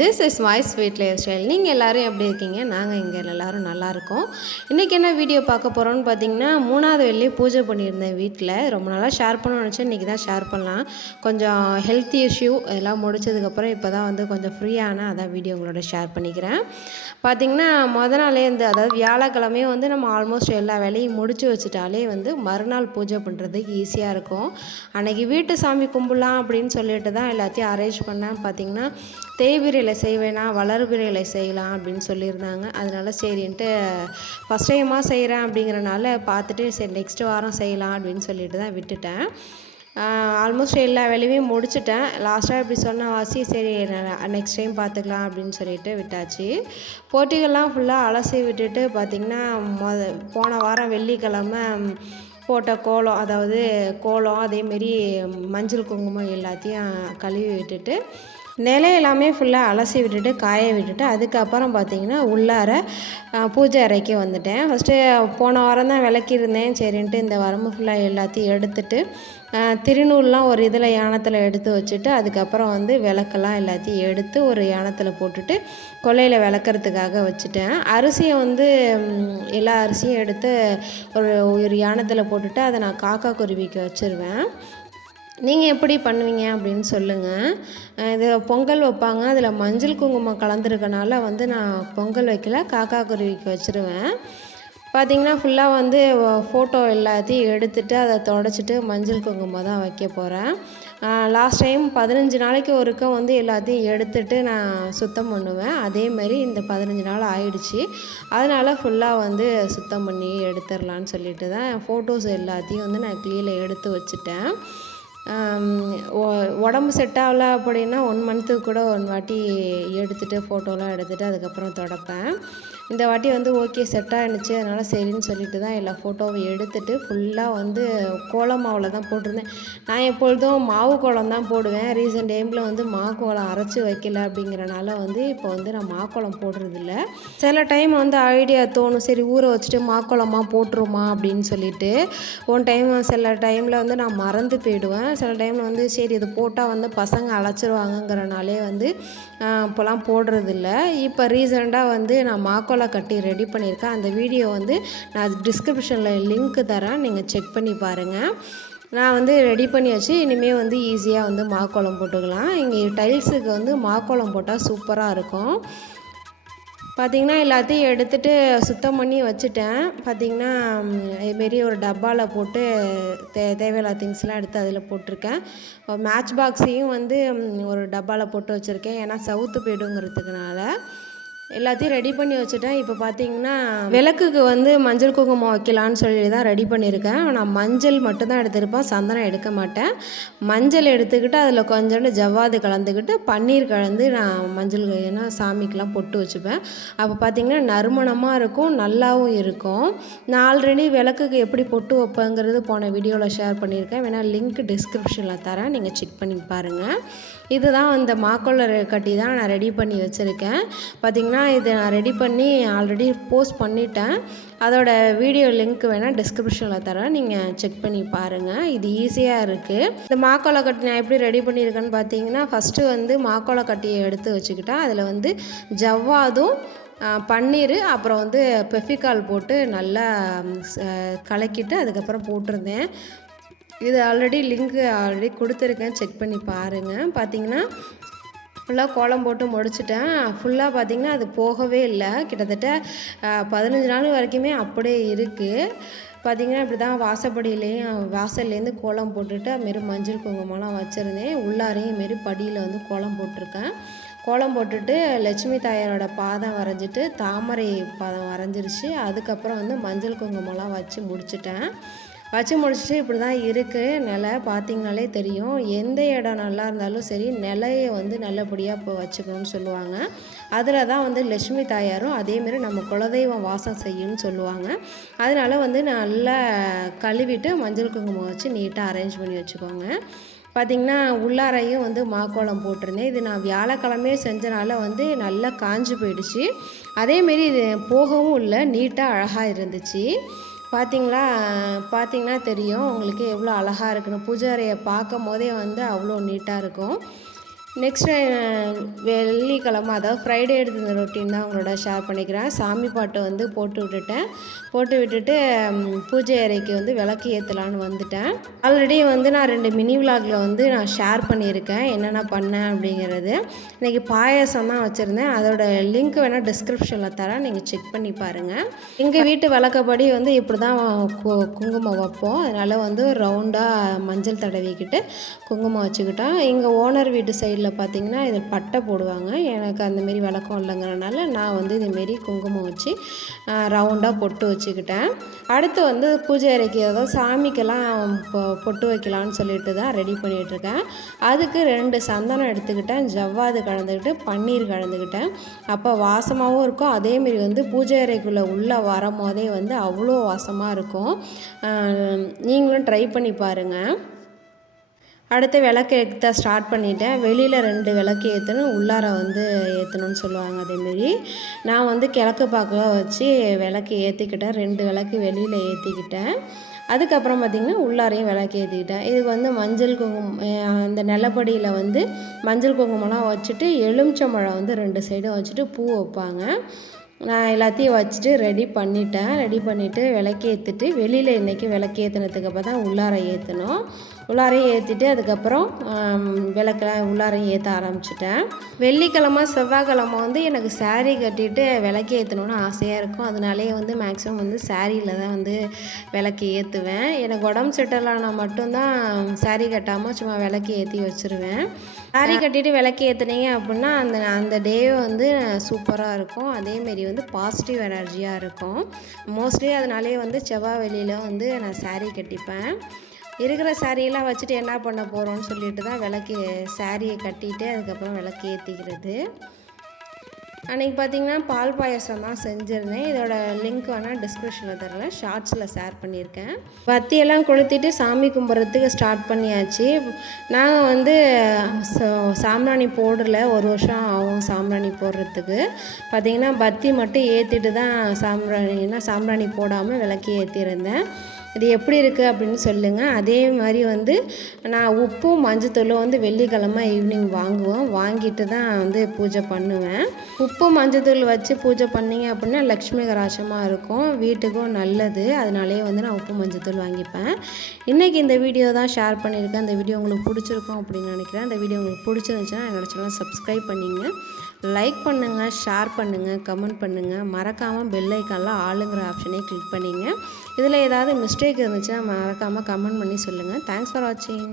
This is my sweet lifestyle நீங்கள் எல்லோரும் எப்படி இருக்கீங்க? நாங்கள் இங்கே எல்லோரும் நல்லாயிருக்கோம் இன்றைக்கி என்ன வீடியோ பார்க்க போகிறோம்னு பார்த்தீங்கன்னா மூணாவது வெள்ளி பூஜை பண்ணியிருந்தேன் வீட்டில் ரொம்ப நாளாக ஷேர் பண்ணணும்னு நினச்சேன். இன்றைக்கி தான் ஷேர் பண்ணலாம். கொஞ்சம் ஹெல்த் இஷ்யூ இதெல்லாம் முடிச்சதுக்கப்புறம் இப்போ தான் வந்து கொஞ்சம் ஃப்ரீயான அதான் வீடியோ உங்களோட ஷேர் பண்ணிக்கிறேன். பார்த்திங்கன்னா முத நாளே வந்து அதாவது வியாழக்கிழமையும் வந்து நம்ம ஆல்மோஸ்ட் எல்லா வேலையும் முடிச்சு வச்சுட்டாலே வந்து மறுநாள் பூஜை பண்ணுறதுக்கு ஈஸியாக இருக்கும். அன்றைக்கி வீட்டு சாமி கும்பிடலாம் அப்படின்னு சொல்லிட்டு தான் எல்லாத்தையும் அரேஞ்ச் பண்ணேன். பார்த்திங்கன்னா தேய்பிரையில் செய்வேனா வளர்பிரையில் செய்யலாம் அப்படின்னு சொல்லியிருந்தாங்க. அதனால சரின்ட்டு ஃபஸ்ட் டைமாக செய்கிறேன் அப்படிங்கிறனால பார்த்துட்டு சரி நெக்ஸ்ட் வாரம் செய்யலாம் அப்படின்னு சொல்லிட்டு தான் விட்டுட்டேன். ஆல்மோஸ்ட் எல்லா வேலையுமே முடிச்சிட்டேன். லாஸ்ட்டாக இப்படி சொன்ன வாசி சரி நெக்ஸ்ட் டைம் பார்த்துக்கலாம் அப்படின்னு சொல்லிட்டு விட்டாச்சு. போட்டிகள்லாம் ஃபுல்லாக அலசி விட்டுட்டு பார்த்திங்கன்னா மொத போன வாரம் வெள்ளிக்கிழமை போட்ட கோலம் அதாவது கோலம் அதேமாரி மஞ்சள் குங்குமம் எல்லாத்தையும் கழுவி விட்டுட்டு நிலையெல்லாமே ஃபுல்லாக அலசி விட்டுட்டு காய விட்டுட்டு அதுக்கப்புறம் பார்த்திங்கன்னா உள்ளார பூஜை அறைக்கு வந்துட்டேன். ஃபஸ்ட்டு போன வாரம் தான் விளக்கியிருந்தேன். சரின்ட்டு இந்த வாரமும் ஃபுல்லாக எல்லாத்தையும் எடுத்துட்டு திருநூல்லாம் ஒரு இதில் யானத்தில் எடுத்து வச்சுட்டு அதுக்கப்புறம் வந்து விளக்கெல்லாம் எல்லாத்தையும் எடுத்து ஒரு யானத்தில் போட்டுட்டு கொல்லையில் விளக்குறதுக்காக வச்சுட்டேன். அரிசியை வந்து எல்லா அரிசியும் எடுத்து ஒரு ஒரு யானத்தில் போட்டுட்டு அதை நான் காக்கா குருவிக்கு வச்சுருவேன். நீங்கள் எப்படி பண்ணுவீங்க அப்படின்னு சொல்லுங்கள் இது பொங்கல் வைப்பாங்க. அதில் மஞ்சள் குங்குமம் கலந்துருக்கனால வந்து நான் பொங்கல் வைக்கல. காக்கா குருவிக்கு வச்சுருவேன். பார்த்திங்கன்னா ஃபுல்லாக வந்து ஃபோட்டோ எல்லாத்தையும் எடுத்துகிட்டு அதை தொடச்சிட்டு மஞ்சள் குங்குமம் தான் வைக்க போகிறேன் லாஸ்ட் டைம் பதினஞ்சு நாளைக்கு ஒருக்க வந்து எல்லாத்தையும் எடுத்துகிட்டு நான் சுத்தம் பண்ணுவேன். அதே மாதிரி இந்த பதினஞ்சு நாள் ஆயிடுச்சு. அதனால் ஃபுல்லாக வந்து சுத்தம் பண்ணி எடுத்துடலான்னு சொல்லிட்டு தான் ஃபோட்டோஸ் எல்லாத்தையும் வந்து நான் க்ளீனில் எடுத்து வச்சுட்டேன். உடம்பு செட் ஆகல அப்படின்னா ஒன் மந்த்துக்கு கூட ஒன் வாட்டி எடுத்துகிட்டு ஃபோட்டோலாம் எடுத்துகிட்டு அதுக்கப்புறம் தொடப்பேன். இந்த வாட்டி வந்து ஓகே செட் ஆகிடுச்சு அதனால் சரின்னு சொல்லிட்டு தான் எல்லா ஃபோட்டோவும் எடுத்துகிட்டு ஃபுல்லாக வந்து கோலம் மாவில் தான் போட்டிருந்தேன். நான் எப்பொழுதும் மாவு கோலம் தான் போடுவேன். ரீசெண்ட் டைமில் வந்து மா கோலம் அரைச்சி வைக்கல அப்படிங்கிறனால வந்து இப்போ வந்து நான் மாக்கோலம் போடுறதில்ல சில டைம் வந்து ஐடியா தோணும். சரி ஊற வச்சுட்டு மாக்கோலமாக போட்டுருமா அப்படின்னு சொல்லிட்டு. ஒன் டைம் சில டைமில் வந்து நான் மறந்து போயிடுவேன். சில டைமில் வந்து சரி இது போட்டால் வந்து பசங்க அழைச்சிருவாங்கங்கிறனாலே வந்து இப்போலாம் போடுறதில்ல. இப்போ ரீசெண்டாக வந்து நான் மாக்கோலம் கட்டி ரெடி பண்ணியிருக்கேன். அந்த வீடியோ வந்து நான் டிஸ்கிரிப்ஷனில் லிங்க் தரேன். நீங்கள் செக் பண்ணி பாருங்கள் நான் வந்து ரெடி பண்ணி வச்சு இனிமேல் வந்து ஈஸியாக வந்து மாக்கோளம் போட்டுக்கலாம். இங்கே டைல்ஸுக்கு வந்து மாக்கோளம் போட்டால் சூப்பராக இருக்கும். பார்த்திங்கன்னா எல்லாத்தையும் எடுத்துகிட்டு சுத்தம் பண்ணி வச்சுட்டேன். பார்த்திங்கன்னா இதுமாரி ஒரு டப்பாவில் போட்டு தே தேவையில்லாத திங்ஸ்லாம் எடுத்து அதில் போட்டிருக்கேன். மேட்ச் பாக்ஸையும் வந்து ஒரு டப்பாவில் போட்டு வச்சுருக்கேன். ஏன்னா சவுத்து போய்டுங்கிறதுக்குனால. எல்லாத்தையும் ரெடி பண்ணி வச்சுட்டேன். இப்போ பார்த்தீங்கன்னா விளக்குக்கு வந்து மஞ்சள் குங்குமம் வைக்கலான்னு சொல்லி தான் ரெடி பண்ணியிருக்கேன் நான் மஞ்சள் மட்டும்தான் எடுத்திருப்பேன். சந்தனம் எடுக்க மாட்டேன். மஞ்சள் எடுத்துக்கிட்டு அதில் கொஞ்சோண்டு ஜவ்வாது கலந்துக்கிட்டு பன்னீர் கலந்து நான் மஞ்சள் ஏன்னா சாமிக்கெலாம் பொட்டு வச்சுப்பேன். அப்போ பார்த்திங்கன்னா நறுமணமாக இருக்கும் நல்லாவும் இருக்கும். நான் ஆல்ரெடி விளக்குக்கு எப்படி பொட்டு வைப்பேங்கிறது போன வீடியோவில் ஷேர் பண்ணியிருக்கேன். வேணால் லிங்க் டிஸ்கிரிப்ஷனில் தரேன். நீங்கள் செக் பண்ணி பாருங்கள் இதுதான் இந்த மாக்கோலர் கட்டி தான் நான் ரெடி பண்ணி வச்சுருக்கேன். பார்த்திங்கன்னா இதை நான் ரெடி பண்ணி ஆல்ரெடி போஸ்ட் பண்ணிட்டேன். அதோட வீடியோ லிங்க் வேணால் டிஸ்கிரிப்ஷனில் தரேன். நீங்கள் செக் பண்ணி பாருங்கள் இது ஈஸியாக இருக்குது இந்த மாக்கோலை கட்டி நான் எப்படி ரெடி பண்ணியிருக்கேன்னு பார்த்தீங்கன்னா ஃபஸ்ட்டு வந்து மாக்கோலை கட்டியை எடுத்து வச்சுக்கிட்டேன். அதில் வந்து ஜவ்வாதும் பன்னீர் அப்புறம் வந்து பெஃபிகால் போட்டு நல்லா கலக்கிட்டு அதுக்கப்புறம் போட்டிருந்தேன். இது ஆல்ரெடி லிங்க்கு ஆல்ரெடி கொடுத்துருக்கேன். செக் பண்ணி பாருங்கள் பார்த்தீங்கன்னா ஃபுல்லாக கோலம் போட்டு முடிச்சிட்டேன். ஃபுல்லாக பார்த்திங்கன்னா அது போகவே இல்லை. கிட்டத்தட்ட பதினஞ்சு நாள் வரைக்குமே அப்படியே இருக்குது பார்த்திங்கன்னா இப்படி தான் வாசப்படியிலையும் வாசல்லேருந்து கோலம் போட்டுட்டு அதுமாரி மஞ்சள் குங்குமம்லாம் வச்சுருந்தேன். உள்ளாரையும் மாரி படியில் வந்து கோலம் போட்டிருக்கேன். கோலம் போட்டுட்டு லட்சுமி தாயாரோட பாதம் வரைஞ்சிட்டு தாமரை பாதம் வரைஞ்சிருச்சு. அதுக்கப்புறம் வந்து மஞ்சள் குங்குமம்லாம் வச்சு முடிச்சிட்டேன். வச்சு முடிச்சுட்டு இப்படி தான் இருக்குது நிலை பார்த்திங்கனாலே தெரியும். எந்த இடம் நல்லா இருந்தாலும் சரி நிலையை வந்து நல்லபடியாக இப்போ வச்சுக்கணும்னு சொல்லுவாங்க. அதில் தான் வந்து லட்சுமி தாயாரும் அதேமாரி நம்ம குலதெய்வம் வாசம் செய்யும்னு சொல்லுவாங்க. அதனால் வந்து நல்லா கழுவிட்டு மஞ்சள் குங்குமம் வச்சு நீட்டாக அரேஞ்ச் பண்ணி வச்சுக்கோங்க. பார்த்திங்கன்னா உள்ளாரையும் வந்து மாக்கோளம் போட்டிருந்தேன். இது நான் வியாழக்கிழமையே செஞ்சனால வந்து நல்லா காஞ்சி போயிடுச்சு. அதேமாரி இது போகவும் இல்லை நீட்டாக அழகாக இருந்துச்சு. பார்த்தீங்களா பார்த்தீங்கன்னா தெரியும். உங்களுக்கு எவ்வளோ அழகாக இருக்குன்னு. பூஜை அறையை பார்க்கும் போதே வந்து அவ்வளோ நீட்டாக இருக்கும். நெக்ஸ்ட்டு வெள்ளிக்கிழமை அதாவது ஃப்ரைடே எடுத்த இந்த ரொட்டீன் தான் உங்களோட ஷேர் பண்ணிக்கிறேன். சாமி பாட்டை வந்து போட்டு விட்டுட்டேன். போட்டு விட்டுட்டு பூஜை அறைக்கு வந்து விளக்கு ஏற்றலான்னு வந்துட்டேன். ஆல்ரெடி வந்து நான் ரெண்டு மினி விளாகில் வந்து நான் ஷேர் பண்ணியிருக்கேன். என்னென்ன பண்ணேன் அப்படிங்கிறது. இன்றைக்கி பாயசம் தான் வச்சுருந்தேன். அதோட லிங்க் வேணால் டிஸ்கிரிப்ஷனில் தரேன். நீங்கள் செக் பண்ணி பாருங்கள் எங்கள் வீட்டு வழக்கப்படி வந்து இப்படி தான் கு- குங்குமம் வைப்போம். அதனால் வந்து ரவுண்டாக மஞ்சள் தடவிக்கிட்டு குங்குமம் வச்சுக்கிட்டோம். எங்கள் ஓனர் வீட்டு சைடில் பார்த்தீங்கன்னா இது பட்டை போடுவாங்க. எனக்கு அந்தமாரி வழக்கம் இல்லைங்கிறனால நான் வந்து இதுமாரி குங்குமம் வச்சு ரவுண்டாக பொட்டு வச்சுக்கிட்டேன். அடுத்து வந்து பூஜை அறைக்கு அதாவது சாமிக்கெல்லாம் பொ- பொட்டு வைக்கலான்னு சொல்லிட்டு தான் ரெடி பண்ணிகிட்ருக்கேன் அதுக்கு ரெண்டு சந்தனம் எடுத்துக்கிட்டேன். ஜவ்வாது கலந்துக்கிட்டு பன்னீர் கலந்துக்கிட்டேன். அப்போ வாசமாகவும் இருக்கும். அதேமாரி வந்து பூஜை அறைக்குள்ளே உள்ளே வரும் போதே வந்து அவ்வளோ வாசமாக இருக்கும். நீங்களும் ட்ரை பண்ணி பாருங்கள் அடுத்து விளக்கு ஏற்ற ஸ்டார்ட் பண்ணிட்டேன். வெளியில் ரெண்டு விளக்கு ஏற்றணும் உள்ளார வந்து ஏற்றணும்னு சொல்லுவாங்க அதேமாரி நான் வந்து கிழக்கு பார்க்க வச்சு விளக்கு ஏற்றிக்கிட்டேன் ரெண்டு விளக்கு வெளியில் ஏற்றிக்கிட்டேன் அதுக்கப்புறம் பார்த்திங்கன்னா உள்ளாரையும் விளக்கு ஏற்றிக்கிட்டேன் இதுக்கு வந்து மஞ்சள் குங்குமம் அந்த நிலப்படியில் வந்து மஞ்சள் குங்குமம்லாம் வச்சுட்டு எலுமிச்சம்பழம் வந்து ரெண்டு சைடும் வச்சுட்டு பூ வைப்பாங்க. நான் எல்லாத்தையும் வச்சுட்டு ரெடி பண்ணிட்டேன். ரெடி பண்ணிவிட்டு விளக்கு ஏற்றிட்டு வெளியில் இன்றைக்கி விளக்கு ஏற்றினதுக்கு தான் உள்ளார ஏற்றணும் உள்ளாரையும் ஏற்றிட்டு அதுக்கப்புறம் ஆம், விளக்கெல்லாம் உள்ளாரையும் ஏற்ற ஆரம்பிச்சிட்டேன். வெள்ளிக்கிழமை செவ்வாய்க்கிழமை வந்து எனக்கு சாரீ கட்டிட்டு விளக்கு ஏற்றணும்னு ஆசையாக இருக்கும். அதனாலேயே வந்து மேக்ஸிமம் வந்து சாரியில் தான் வந்து விளக்கு ஏற்றுவேன் எனக்கு உடம்பு செட்டலானால் மட்டும்தான் சாரீ கட்டாமல் சும்மா விளக்கு ஏற்றி வச்சுருவேன். சாரீ கட்டிட்டு விளக்கு ஏற்றுனீங்க அப்படின்னா அந்த அந்த டே வந்து சூப்பராக இருக்கும். அதேமாரி வந்து பாசிட்டிவ் எனர்ஜியாக இருக்கும். மோஸ்ட்லி அதனாலே வந்து செவ்வாய் வெளியில் வந்து நான் சாரீ கட்டிப்பேன். இருக்கிற சாரியெல்லாம் வச்சுட்டு என்ன பண்ண போகிறோம்னு சொல்லிட்டு தான் விளக்கு சாரியை கட்டிட்டு அதுக்கப்புறம் விளக்கு ஏற்றிக்கிறது அன்றைக்கி பார்த்தீங்கன்னா பால் பாயசம் தான் செஞ்சுருந்தேன். இதோட லிங்க் வேணால் டிஸ்கிரிப்ஷனில் தரேன் ஷார்ட்ஸில் ஷேர் பண்ணியிருக்கேன். பத்தியெல்லாம் கொளுத்திட்டு சாமி கும்பிட்றதுக்கு ஸ்டார்ட் பண்ணியாச்சு. நாங்கள் வந்து சா- சாம்பிராணி போடல. ஒரு வருஷம் ஆகும் சாம்பிராணி போடுறதுக்கு. பார்த்தீங்கன்னா பத்தி மட்டும் ஏற்றிட்டு தான் சாம்பிராணின்னா சாம்பிராணி போடாமல் விளக்கி ஏற்றிருந்தேன் இது எப்படி இருக்குது அப்படின்னு சொல்லுங்கள் அதே மாதிரி வந்து நான் உப்பும் மஞ்சத்தூளும் வந்து வெள்ளிக்கிழமை ஈவினிங் வாங்குவோம். வாங்கிட்டு தான் வந்து பூஜை பண்ணுவேன். உப்பு மஞ்சத்தூள் வச்சு பூஜை பண்ணிங்க அப்படின்னா லக்ஷ்மி கராசமாக இருக்கும். வீட்டுக்கும் நல்லது. அதனாலேயே வந்து நான் உப்பு மஞ்சத்தூள் வாங்கிப்பேன். இன்றைக்கி இந்த வீடியோ தான் ஷேர் பண்ணியிருக்கேன். இந்த வீடியோ உங்களுக்கு பிடிச்சிருக்கும் அப்படின்னு நினைக்கிறேன். இந்த வீடியோ உங்களுக்கு பிடிச்சிருந்துச்சுன்னா என்னோட சேனல் சப்ஸ்கிரைப் பண்ணிங்க. லைக் பண்ணுங்கள் ஷேர் பண்ணுங்கள் கமெண்ட் பண்ணுங்கள் மறக்காமல் பெல் ஐக்கானில் ஆளுங்கிற ஆப்ஷனே கிளிக் பண்ணிங்க. இதில் ஏதாவது மிஸ்டேக் இருந்துச்சுன்னா மறக்காமல் கமெண்ட் பண்ணி சொல்லுங்கள் தேங்க்ஸ் ஃபார் வாட்சிங்